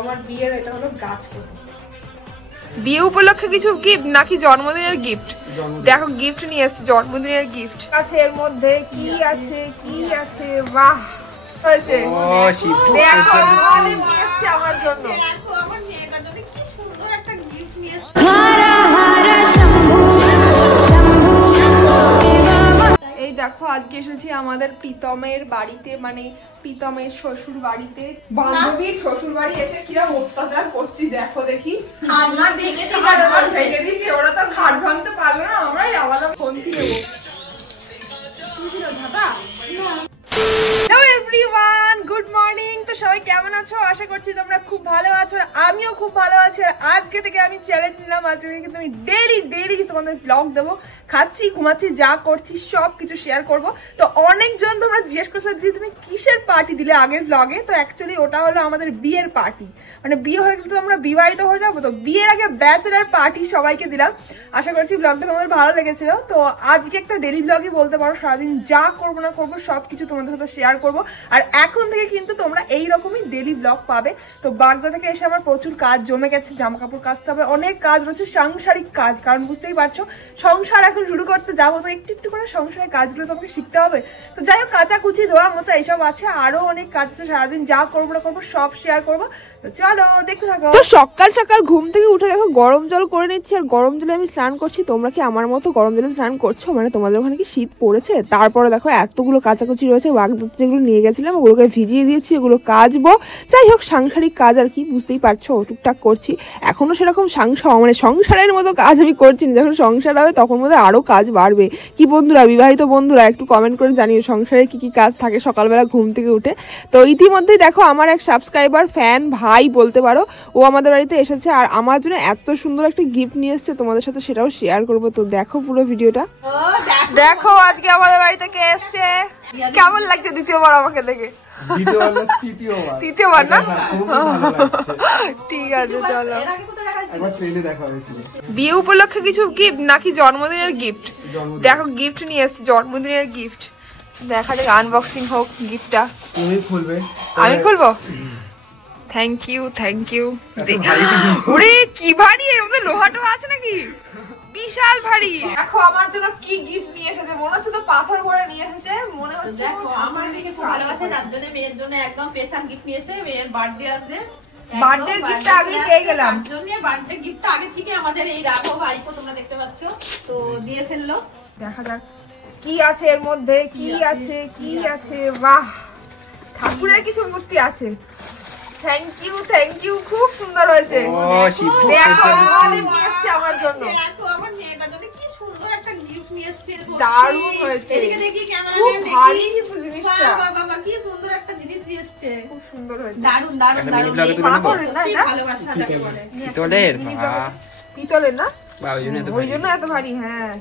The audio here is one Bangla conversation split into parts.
আমার বিয়ের এটা হলো গাছ। বিয়ে উপলক্ষে কিছু গিফট নাকি জন্মদিনের গিফট? দেখো গিফট নিয়ে এসেছি, জন্মদিনের গিফট আছে। এর মধ্যে কি আছে কি আছে, বাহ হয়েছে। দেখো আমাদের নিয়ে এসেছে আমার জন্য। দেখো আমার মেয়েটার জন্য কি সুন্দর একটা গিফট নিয়ে এসেছে। এই দেখো আজকে এসেছি আমাদের প্রীতমের বাড়িতে, মানে প্রীতমের শ্বশুর বাড়িতে। বান্ধবীর শ্বশুর বাড়ি এসে কিরকম অত্যাচার করছি দেখো, দেখি ভেঙে দিচ্ছে। ওরা তো খাট ভাঙতে পারলো না, আমরাই আবার ফোন দিয়ে হ্যালো এভরিওয়ান, গুড মর্নিং। তো সবাই কেমন আছো? আশা করছি তোমরা খুব ভালো আছো, আর আমিও খুব ভালো আছি। আর আজকে থেকে আমি চ্যালেঞ্জ নিলাম, আজকে কিন্তু আমি ডেইলি তোমাদের ব্লগ দেবো। খাচ্ছি, ঘুমাচ্ছি, যা করছি সব কিছু শেয়ার করব। তো অনেকজন তোমরা জিজ্ঞেস করছো যে তুমি কিসের পার্টি দিলে আগের ব্লগে। তো অ্যাকচুয়ালি ওটা হলো আমাদের বিয়ের পার্টি, মানে বিয়ে হয়ে গেলে তো আমরা বিবাহিত হয়ে যাবো, তো বিয়ের আগে ব্যাচেলার পার্টি সবাইকে দিলাম। আশা করছি ব্লগটা তোমাদের ভালো লেগেছিল। তো আজকে একটা ডেইলি ব্লগই বলতে পারো, সারাদিন যা করবো না করবো সবকিছু তোমাদের সাথে শেয়ার করবো। আর এখন থেকে কিন্তু তোমরা এইরকমই ডেইলি ব্লগ পাবে। তো বাগদা থেকে এসে আমার প্রচুর কাজ জমে গেছে, জামা কাপড় কাচতে হবে, অনেক কাজ রয়েছে, সাংসারিক কাজ। কারণ বুঝতেই পারছো সংসার এখন শুরু করতে যাবো, তো একটু একটু করে সংসারের কাজগুলো তোমাকে শিখতে হবে। তো যাই হোক, কাচাকুচি, ধোয়া মোছা এইসব আছে, আরো অনেক কাজ আছে। সারাদিন যা করবো না করবো সব শেয়ার করবো। তো চলো দেখতে থাকো। তো সকাল সকাল ঘুম থেকে উঠে দেখো গরম জল করে নিচ্ছি, আর গরম জলে আমি স্নান করছি। তোমরা কি আমার মতো গরম জলে স্নান করছো? মানে তোমাদের ওখানে কি শীত পড়েছে? তারপরে দেখো এতগুলো কাচাকুচি রয়েছে, বাগদাতে যেগুলো নিয়ে গেছিলাম ওগুলোকে ভিজিয়ে দিয়েছি, এগুলো কাচবো। যাই হোক, সাংসারিক কাজ আর কি, বুঝতেই পারছো টুকটাক করছি। এখনো সেরকম মানে সংসারের মতো কাজ আমি করছি না। যখন সংসার হবে তখন মধ্যে আরো কাজ বাড়বে। কি বন্ধুরা, বিবাহিত বন্ধুরা একটু কমেন্ট করে জানিও সংসারে কি কি কাজ থাকে সকালবেলা ঘুম থেকে উঠে। তো ইতিমধ্যেই দেখো আমার এক সাবস্ক্রাইবার, ফ্যান ভাই বলতে পারো, ও আমাদের বাড়িতে এসেছে আর আমার জন্য এত সুন্দর একটা গিফট নিয়ে এসেছে। তোমাদের সাথে সেটাও শেয়ার করবো। তো দেখো পুরো ভিডিওটা। দেখো আজকে আমাদের বাড়িতে কে এসছে, কেমন লাগছে দ্বিতীয়বার আমাকে দেখে? তৃতীয়বার না? ঠিক আছে চলো। বিয়ে উপলক্ষে কিছু গিফট নাকি জন্মদিনের গিফট? দেখো গিফট নিয়ে এসেছি, জন্মদিনের গিফট। দেখা যাক আনবক্সিং হোক গিফটটা। তুমি খুলবে? আমি খুলবো? Thank you thank you. ওরে কি ভারী, এর মধ্যে লোহা টোহা আছে নাকি? বিশাল ভারী। দেখো আমার জন্য কি গিফট নিয়ে এসেছে, মনে হচ্ছে তো পাথর ভরে নিয়ে এসেছে মনে হচ্ছে। দেখো আমার দিকে খুব ভালোবাসে, তার জন্য মেয়ের জন্য একদম স্পেশাল গিফট নিয়েছে। মেয়ের বার্থডে আছে, বার্থডে গিফট আগে পেয়ে গেলাম। তার জন্য বার্থডে গিফটটা আগে থেকে আমাদের এই রাঘব ভাইপো তোমরা দেখতে পাচ্ছ, তো দিয়ে ফেললো। দেখা যাক কি আছে এর মধ্যে, কি আছে কি আছে। বাহ, ঠাকুরের কিছু মূর্তি আছে। থ্যাংক ইউ, খুব সুন্দর হয়েছে। দেখো আমাদের নিয়ে এসেছে আমার জন্য। দেখো আমার মেয়েটার জন্য কি সুন্দর একটা গিফট নিয়ে এসেছে, দারুণ হয়েছে। এদিকে দেখি ক্যামেরা খুব দেখি। ভারী জিনিসটা, বাবা কি সুন্দর একটা জিনিস নিয়ে এসেছে, খুব সুন্দর হয়েছে। দারুণ দারুণ দারুণ। পাথরের না এটা? ভালোবাসা যাকে বলে। পিতলের না? ওই জন্য এত ভারী। হ্যাঁ,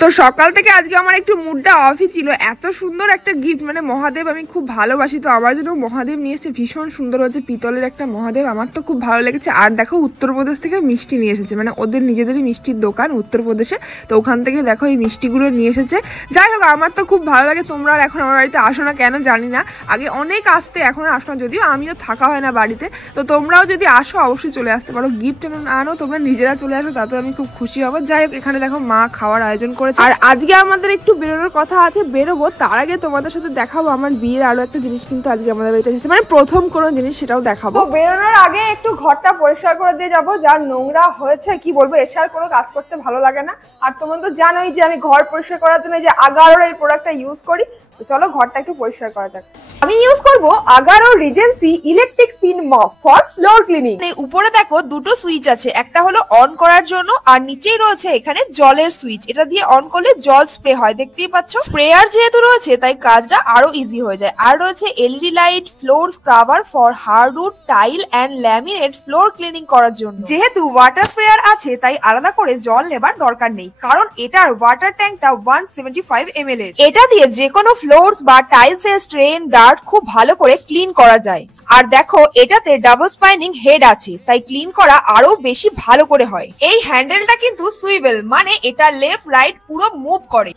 তো সকাল থেকে আজকে আমার একটু মুডটা অফই ছিল। এত সুন্দর একটা গিফট, মানে মহাদেব আমি খুব ভালোবাসি, তো আমার জন্য মহাদেব নিয়ে এসেছে। ভীষণ সুন্দর হচ্ছে, পিতলের একটা মহাদেব, আমার তো খুব ভালো লেগেছে। আর দেখো উত্তরপ্রদেশ থেকে মিষ্টি নিয়ে এসেছে, মানে ওদের নিজেদেরই মিষ্টির দোকান উত্তরপ্রদেশে, তো ওখান থেকে দেখো এই মিষ্টিগুলো নিয়ে এসেছে। যাই হোক, আমার তো খুব ভালো লাগে। তোমরা আর এখন আমার বাড়িতে আসো না কেন জানি না, আগে অনেক আসতে, এখন আসো না, যদিও আমিও থাকা হয় না বাড়িতে। তো তোমরাও যদি আসো অবশ্যই চলে আসতে পারো। গিফট আনো, তোমরা নিজেরা চলে আসো, তাতে আমি খুব খুশি হবো। যাই হোক, এখানে দেখো মা খাওয়ার আয়োজন করেছে। আর আজকে আমাদের একটু বেরোনোর কথা আছে, বেরোবো। তার আগে তোমাদের সাথে দেখাবো আমার বিয়ের আরো একটা জিনিস কিন্তু আজকে আমাদের বাড়িতে এসেছে, মানে প্রথম কোনো জিনিস, সেটাও দেখাবো। বেরোনোর আগে একটু ঘরটা পরিষ্কার করে দিয়ে যাবো, যার নোংরা হয়েছে কি বলবো, এসে আর কোনো কাজ করতে ভালো লাগে না। আর তোমরা তো জানোই যে আমি ঘর পরিষ্কার করার জন্য যে আগারোর এই প্রোডাক্টটা ইউজ করি। তো চলো ঘরটা একটু পরিষ্কার করা যাক। আমি ইউজ করব Agaro Regency electric spin mop for floor cleaning. উপরে দেখো দুটো সুইচ আছে, একটা হলো অন করার জন্য আর নিচেই রয়েছে এখানে জলের সুইচ। এটা দিয়ে অন করলে জল স্প্রে হয়, দেখতেই পাচ্ছ। স্প্রেয়ার যেহেতু রয়েছে তাই কাজটা আরো ইজি হয়ে যায়। আর রয়েছে LED light, floor scrubber for hardwood, tile and laminate floor cleaning করার জন্য। যেহেতু ওয়াটার স্প্রেয়ার আছে তাই আলাদা করে জল নেবার দরকার নেই, কারণ এটার ওয়াটার ট্যাঙ্কটা 175 ml এর। এটা দিয়ে যে কোনো ফ্লোরস বা টাইলস এর স্ট্রেন, ডার্ট খুব ভালো করে ক্লিন করা যায়। আর দেখো এটাতে ডাবল স্পাইনিং হেড আছে, তাই ক্লিন করা আরো বেশি ভালো করে হয়। এই হ্যান্ডেলটা কিন্তু সুইবেল, মানে এটা লেফট রাইট পুরো মুভ করে।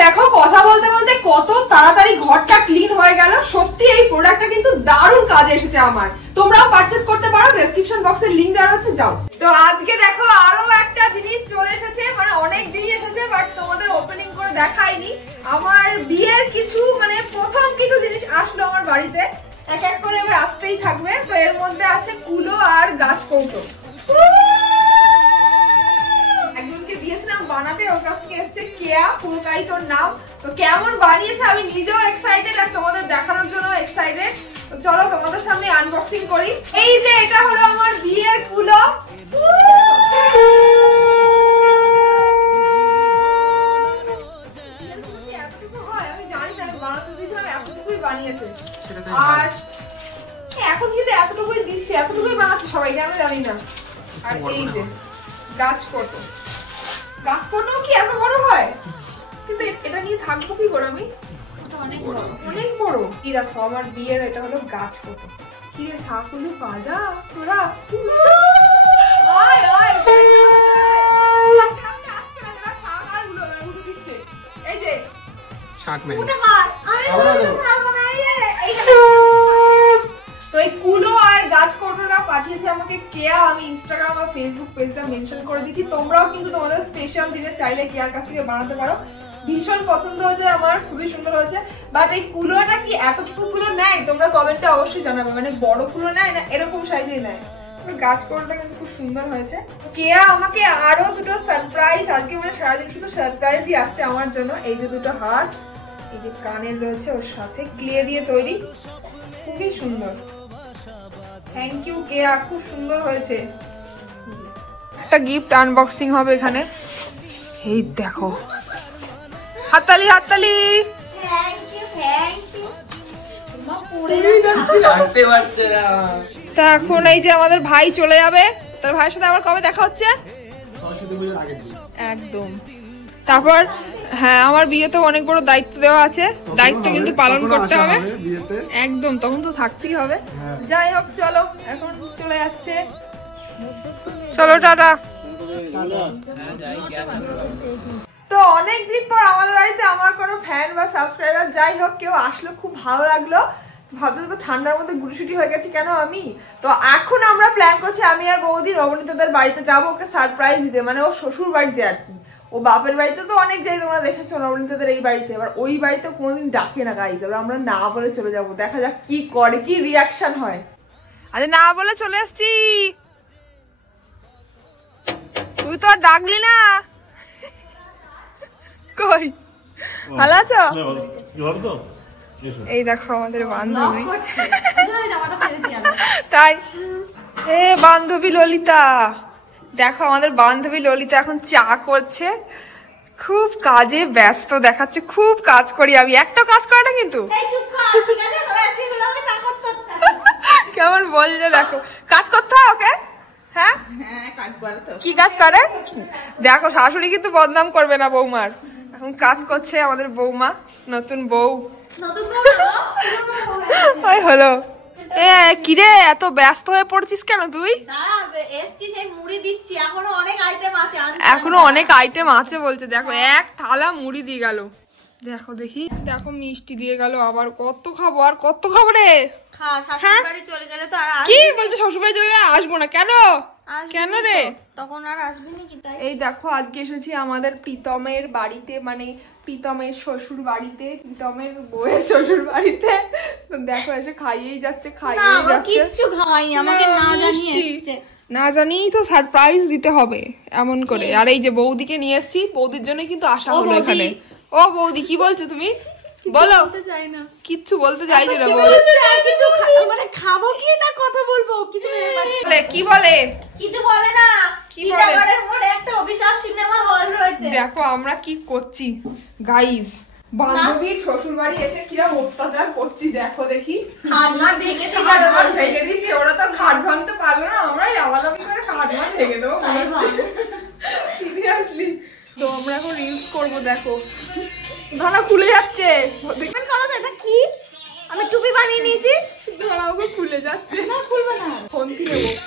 দেখো কথা বলতে বলতে কত তাড়াতাড়ি ঘরটা ক্লিন হয়ে গেল। সত্যি এই প্রোডাক্টটা কিন্তু দারুণ কাজে এসেছে আমার। তোমরাও পারচেজ করতে পারো, ডেসক্রিপশন বক্সের লিংক দেওয়া আছে, যাও। তো আজকে দেখো আরো একটা জিনিস চলে এসেছে, মানে অনেক দিনই এসেছে বাট তোমাদের ওপেনিং করে দেখাইনি। আমার বিয়ের কিছু মানে প্রথম কিছু জিনিস আসলো আমার বাড়িতে, এক এক করে এবার আসতেই থাকবে। তো এর মধ্যে আছে কুলো আর গাছ কৌটো। একজনকে দিয়েছিলাম বানাতে, ওর কাছ থেকে এসেছে কেয়া, পুরোটাই তোর নাম। তো কেমন বানিয়েছে আমি নিজেও এক্সাইটেড আর তোমাদের দেখানোর জন্য এক্সাইটেড। তো চলো তোমাদের সামনে আনবক্সিং করি। এই যে এটা হলো আমার বিয়ের কুলো। এতটুকু হয় আমি জানি না, আমি বানাতে দিয়েছিলাম এতটুকুই বানিয়েছে। আর এখন কিন্তু এতটুকুই দিচ্ছে, এতটুকুই বানাচ্ছে সবাই, কেন জানি না। আর এই যে গাছ কত, গাছ কত কি এত বড় হয়, কিন্তু এটা নিয়ে থাকবো কি করে আমি, অনেক বড়। কি দেখো আমার বিয়ের এটা হলো গাছ কত। কি রে শাকুলু বাজা তোরা, আয় আয় এই যে শাক মেরে তো এই কুলো আর গাছ কৌটোটা পাঠিয়েছে আমাকে কেয়া। আমি ইনস্টাগ্রাম আর ফেসবুক পেজটা মেনশন করে দিচ্ছি, তোমরাও কিন্তু তোমাদের স্পেশাল দিনে চাইলে কেয়ার কাছ থেকে বানাতে পারো। ভীষণ পছন্দ হয়েছে আমার, খুবই সুন্দর হয়েছে। বাট এই কুলোটা কি এতটুকু কুলো নেয় তোমরা কমেন্টে অবশ্যই জানাবে, মানে বড় কুলো নেয় না এরকম সাইজে নেয়। গাছ কৌটোটা কিন্তু খুব সুন্দর হয়েছে। কেয়া আমাকে আরো দুটো সারপ্রাইজ, আজকে মানে সারাদিন শুধু সারপ্রাইজই আসছে আমার জন্য। এই যে দুটো হার, এই যে কানের রয়েছে ওর সাথে, ক্লে দিয়ে তৈরি, খুবই সুন্দর। থ্যাংক ইউ কেয়া, খুব সুন্দর হয়েছে। একটা গিফট আনবক্সিং হবে এখানে। এই দেখো, হাততালি হাততালি। তা এখন এই যে আমাদের ভাই চলে যাবে, তার ভাইয়ের সাথে আবার কবে দেখা হচ্ছে? একদম। তারপর হ্যাঁ আমার বিয়েতে অনেক বড় দায়িত্ব দেওয়া আছে, দায়িত্ব কিন্তু পালন করতে হবে একদম, তখন তো থাকতেই হবে। যাই হোক চলো এখন চলে যাচ্ছে, চলো টাটা। তো অনেকদিন পর আমাদের বাড়িতে আমার কোনো ফ্যান বা সাবস্ক্রাইবার যাই হোক কেউ আসলো, খুব ভালো লাগলো। ভাবতে তো ঠান্ডার মধ্যে গুটিসুটি হয়ে গেছে কেন আমি। তো এখন আমরা প্ল্যান করছি আমি আর বৌদি নবনীতাদের বাড়িতে যাবো, ওকে সারপ্রাইজ দিতে, মানে ও শ্বশুর বাড়িতে আর কি। ও বাপের বাড়িতে তো অনেক যাই, তোমরা দেখেছো নবনীতাদের এই বাড়িতে, এবার ওই বাড়িতে কোনোদিন ডাকে না গাইজ। এবার আমরা না বলে চলে যাবো, দেখা যাক কি করে, কি রিয়াকশন হয়। আরে না বলে চলে আসছি, তুই তো আর ডাকলি না। কই ভালো আছো? এই দেখো আমাদের বান্ধবী, তাই এ বান্ধবী ললিতা, দেখো আমাদের বান্ধবী ললিতা এখন চা করছে, খুব কাজে ব্যস্ত দেখাচ্ছে, খুব কাজ করি আমি, একটা কাজ করে না কিন্তু। কেমন বলছে দেখো, কাজ করতে হয় ওকে। হ্যাঁ কি কাজ করে দেখো, শাশুড়ি কিন্তু বদনাম করবে না বৌমার। এখন কাজ করছে আমাদের বৌমা, নতুন বউ হলো। এ কিরে এত ব্যস্ত হয়ে পড়ছিস কেন তুই? এখনো অনেক আইটেম আছে বলছে, দেখো এক থালা মুড়ি দিয়ে গেল, দেখো দেখি, দেখো মিষ্টি দিয়ে গেল, আবার কত খাবো আর কত খাবো রে। চলে গেলে তো আর কি বলছে শ্বশুরবাড়ি চলে গেলে আসবো না, কেন কেন রে? তখন আর আসবি নাকি? এই দেখো আজকে এসেছি আমাদের প্রীতমের বাড়িতে, মানে প্রীতমের শ্বশুর বাড়িতে, প্রীতমের বউয়ের শ্বশুর বাড়িতে। তো দেখো এসে খাইয়েই যাচ্ছে, খাইয়েই যাচ্ছে, কিচ্ছু খাওয়াইনি আমাকে, না জানিয়ে এসেছে, না জানিই তো সারপ্রাইজ দিতে হবে এমন করে। আর এই যে বৌদিকে নিয়ে এসেছি, বৌদির জন্য কিন্তু আসা হলো এখানে। ও বৌদি কি বলছো তুমি? বলো। চাই না, কিচ্ছু বলতে চাইছো না, কিছু মানে খাবো কি না কথা বলবো কিছু কি বলে, কিছু বলে না। টিটাগড়ের মোড়ে একটা অভিশাপ সিনেমা হল রয়েছে, দেখো আমরা কি করছি গাইস, বান্ধবীর শ্বশুর বাড়ি এসে কিরকম অত্যাচার করছি দেখো দেখি। খাটমান ভেঙে দিচ্ছে, ওরা তো খাট ভাঙতে পারলো না, আমরা লাভালাভি করে খাটমান ভেঙে দেবো। সিরিয়াসলি তো আমরা এখন রিলস করবো, দেখো ধরা খুলে যাচ্ছে, কি আমি টুপি বানিয়ে নিয়েছি, ধরা ওকে খুলে যাচ্ছে, না খুলবে না, ফোন থেকে নেবো,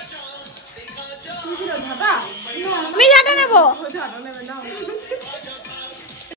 আমি জাটা নেবো, জানা নেবে না।